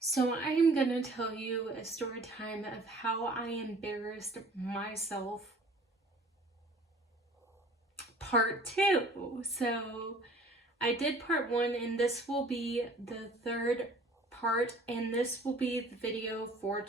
So I'm gonna tell you a story time of how I embarrassed myself, part two. So I did part one, and this will be the third part, and this will be the video for.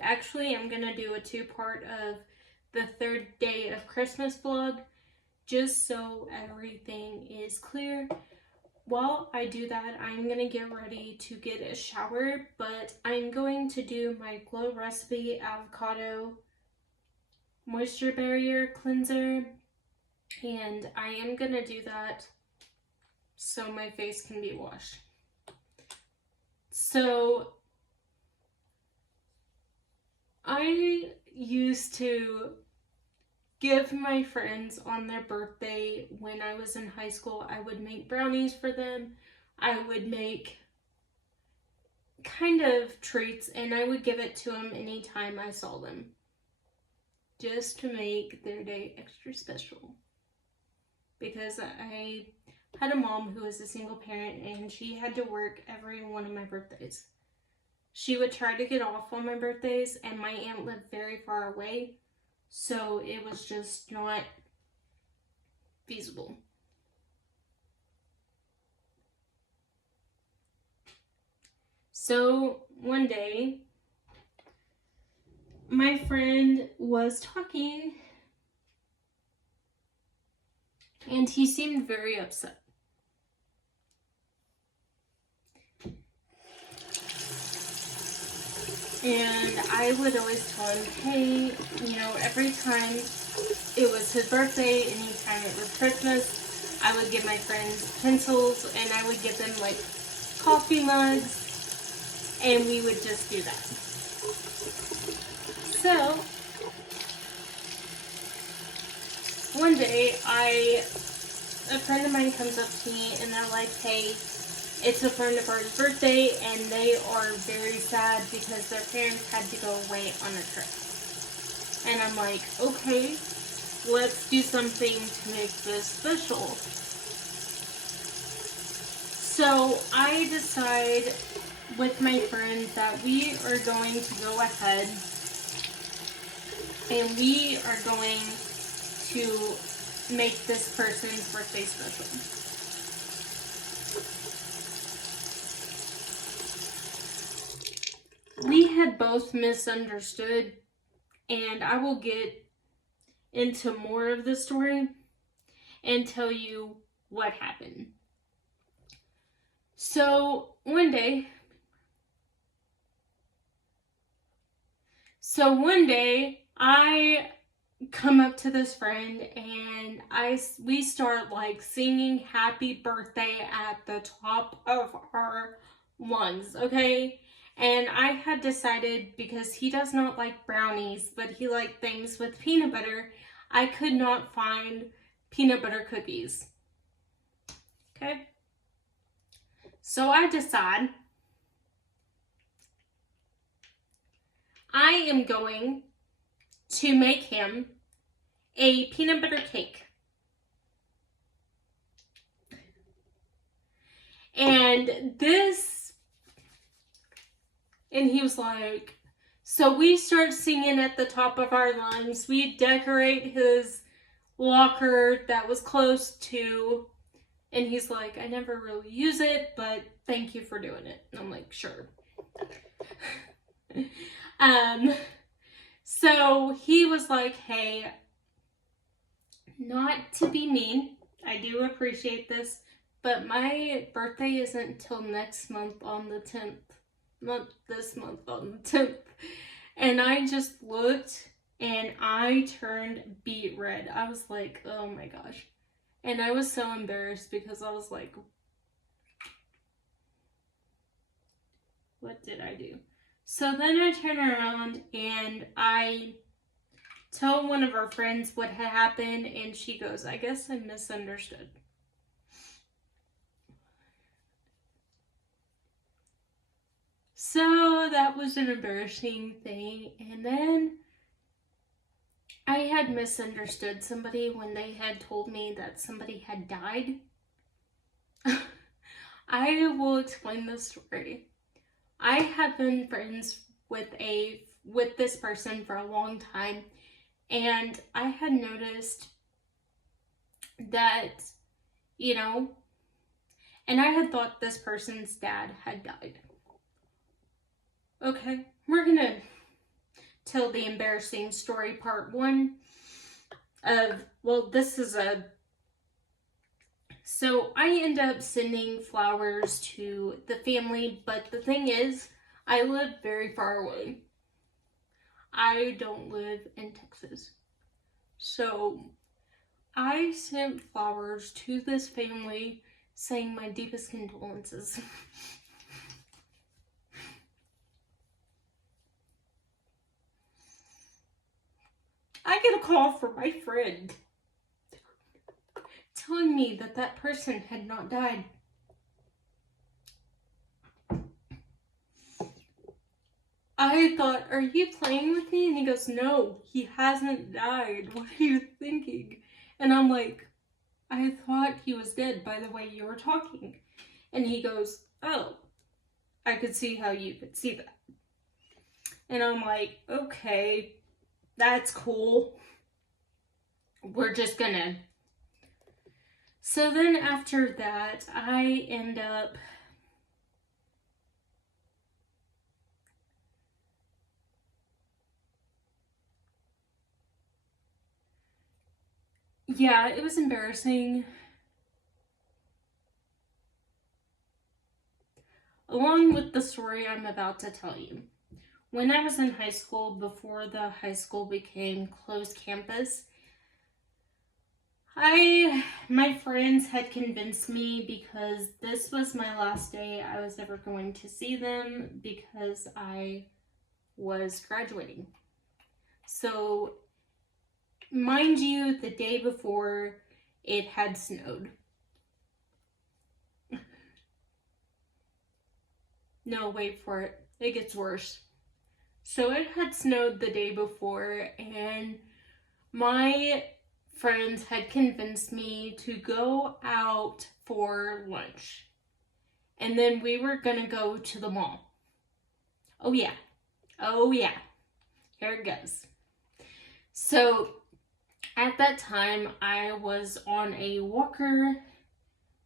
Actually, I'm gonna do a two-part of the third day of Christmas vlog, just so everything is clear. While I do that, I'm going to get ready to get a shower, but I'm going to do my Glow Recipe Avocado Moisture Barrier Cleanser, and I am going to do that so my face can be washed. So, I used to give my friends on their birthday when I was in high school. I would make brownies for them. I would make kind of treats, and I would give it to them anytime I saw them, just to make their day extra special. Because I had a mom who was a single parent, and she had to work every one of my birthdays. She would try to get off on my birthdays, and my aunt lived very far away, so it was just not feasible. So one day, my friend was talking, and he seemed very upset. And I would always tell him, hey, every time it was his birthday, anytime it was Christmas, I would give my friends pencils, and I would give them like coffee mugs, and we would just do that. So one day, a friend of mine comes up to me, and they're like, hey, it's a friend of ours' birthday, and they are very sad because their parents had to go away on a trip. And I'm like, okay, let's do something to make this special. So I decide with my friends that we are going to go ahead and we are going to make this person's birthday special. We had both misunderstood, and I will get into more of the story and tell you what happened. So one day, I come up to this friend, and we start like singing happy birthday at the top of our lungs, okay? And I had decided, because he does not like brownies, but he liked things with peanut butter, I could not find peanut butter cookies. Okay? So I decide I am going to make him a peanut butter cake. And he was like, so we start singing at the top of our lungs. We decorate his locker that was close to, and he's like, I never really use it, but thank you for doing it. And I'm like, sure. So he was like, hey, not to be mean, I do appreciate this, but my birthday isn't till next month on the 10th. Not this month on the 10th. And I just looked, and I turned beet red. I was like, oh my gosh. And I was so embarrassed because I was like, what did I do? So then I turn around and I tell one of our friends what had happened, and she goes, I guess I misunderstood. So that was an embarrassing thing. And then I had misunderstood somebody when they had told me that somebody had died. I will explain this story. I have been friends with this person for a long time, and I had noticed that, you know, and I had thought this person's dad had died. Okay, we're gonna tell the embarrassing story part 1 of, well, this is a, so I end up sending flowers to the family, but the thing is, I live very far away. I don't live in Texas. So I sent flowers to this family saying my deepest condolences. I get a call from my friend telling me that that person had not died. I thought, are you playing with me? And he goes, no, he hasn't died. What are you thinking? And I'm like, I thought he was dead by the way you were talking. And he goes, oh, I could see how you could see that. And I'm like, okay, that's cool. We're just gonna. So then after that, I end up yeah, it was embarrassing. Along with the story I'm about to tell you. When I was in high school, before the high school became closed campus, my friends had convinced me, because this was my last day I was ever going to see them, because I was graduating. So, mind you, the day before, it had snowed. No, wait for it. It gets worse. So it had snowed the day before, and my friends had convinced me to go out for lunch. And then we were gonna go to the mall. Oh yeah. Oh yeah. Here it goes. So at that time, I was on a walker.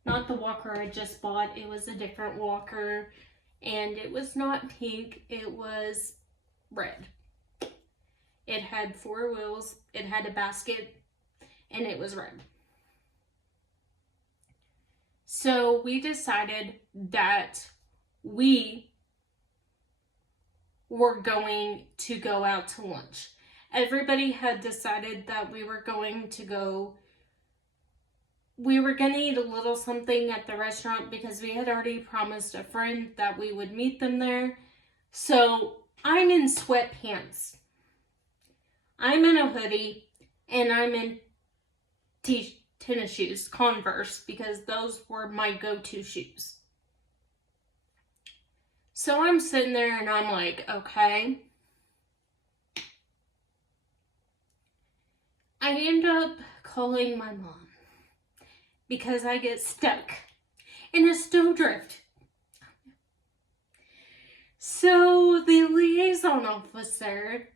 Not the walker I just bought. It was a different walker. And it was not pink. It was red. It had 4 wheels. It had a basket. And it was red. So we decided that we were going to go out to lunch. Everybody had decided that we were going to eat a little something at the restaurant, because we had already promised a friend that we would meet them there. So I'm in sweatpants. I'm in a hoodie, and I'm in tennis shoes, Converse, because those were my go-to shoes. So I'm sitting there and I'm like, okay. I end up calling my mom because I get stuck in a snowdrift. So the liaison officer,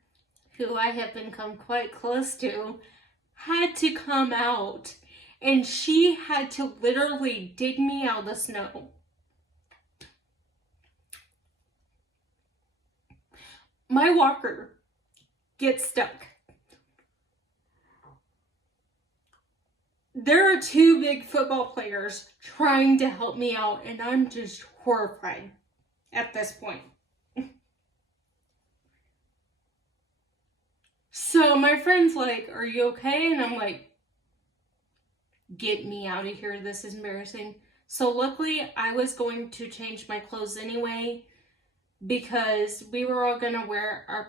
who I have become quite close to, had to come out, and she had to literally dig me out of the snow. My walker gets stuck. There are 2 big football players trying to help me out, and I'm just horrified at this point. So my friend's like, are you okay? And I'm like, get me out of here. This is embarrassing. So luckily, I was going to change my clothes anyway, because we were all going to wear our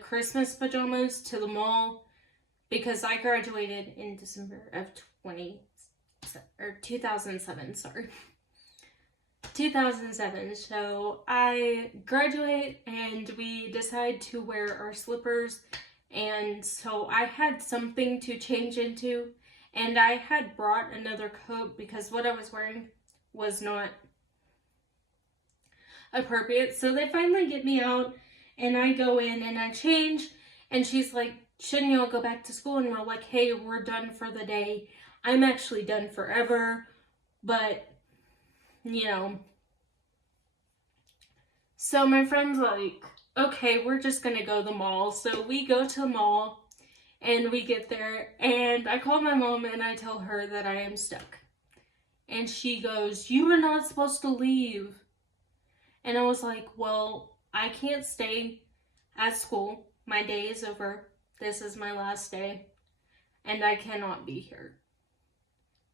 Christmas pajamas to the mall, because I graduated in December of 2007, sorry. 2007. So I graduate and we decide to wear our slippers, and so I had something to change into, and I had brought another coat because what I was wearing was not appropriate. So they finally get me out, and I go in and I change, and she's like, shouldn't y'all go back to school? And we're like, hey, we're done for the day. I'm actually done forever, but, you know. So my friend's like, okay, we're just gonna go to the mall. So we go to the mall, and we get there, and I call my mom, and I tell her that I am stuck. And she goes, you were not supposed to leave. And I was like, well, I can't stay at school. My day is over. This is my last day. And I cannot be here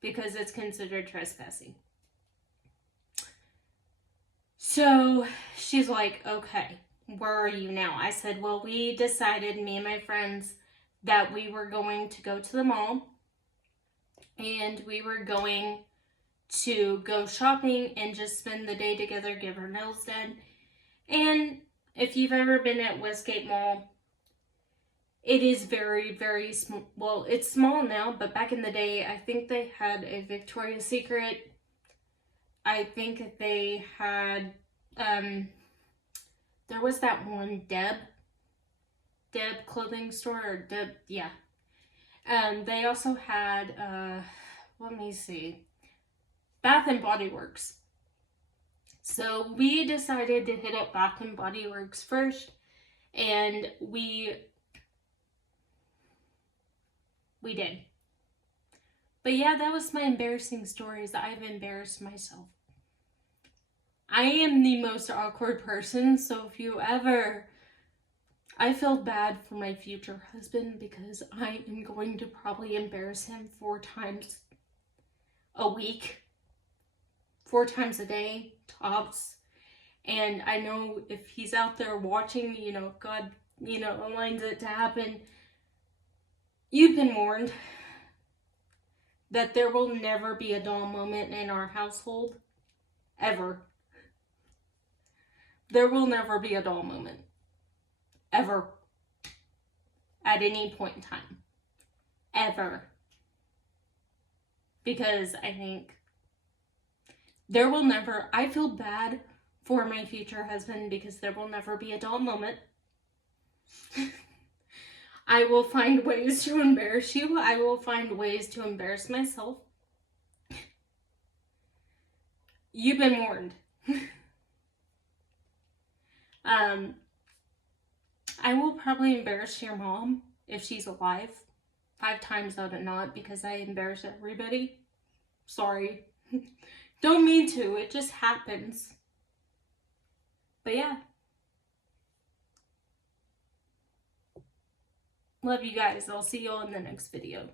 because it's considered trespassing. So she's like, okay, where are you now? I said, well, we decided, me and my friends, that we were going to go to the mall. And we were going to go shopping and just spend the day together, give her nails done. And if you've ever been at Westgate Mall, it is very, very small. Well, it's small now, but back in the day, I think they had a Victoria's Secret. I think they had, there was that one Deb clothing store, or Deb, yeah. They also had, let me see, Bath and Body Works. So we decided to hit up Bath and Body Works first, and we did. But yeah, that was my embarrassing stories. I've embarrassed myself. I am the most awkward person, so if you ever... I feel bad for my future husband because I am going to probably embarrass him 4 times a week. 4 times a day, tops. And I know if he's out there watching, you know, God, you know, aligns it to happen. You've been warned that there will never be a dull moment in our household. Ever. There will never be a dull moment. Ever. At any point in time. Ever. Because I think there will never, I feel bad for my future husband because there will never be a dull moment. I will find ways to embarrass you. I will find ways to embarrass myself. You've been warned. I will probably embarrass your mom if she's alive 5 times out of not because I embarrass everybody. Sorry. Don't mean to. It just happens. But yeah. Love you guys. I'll see you all in the next video.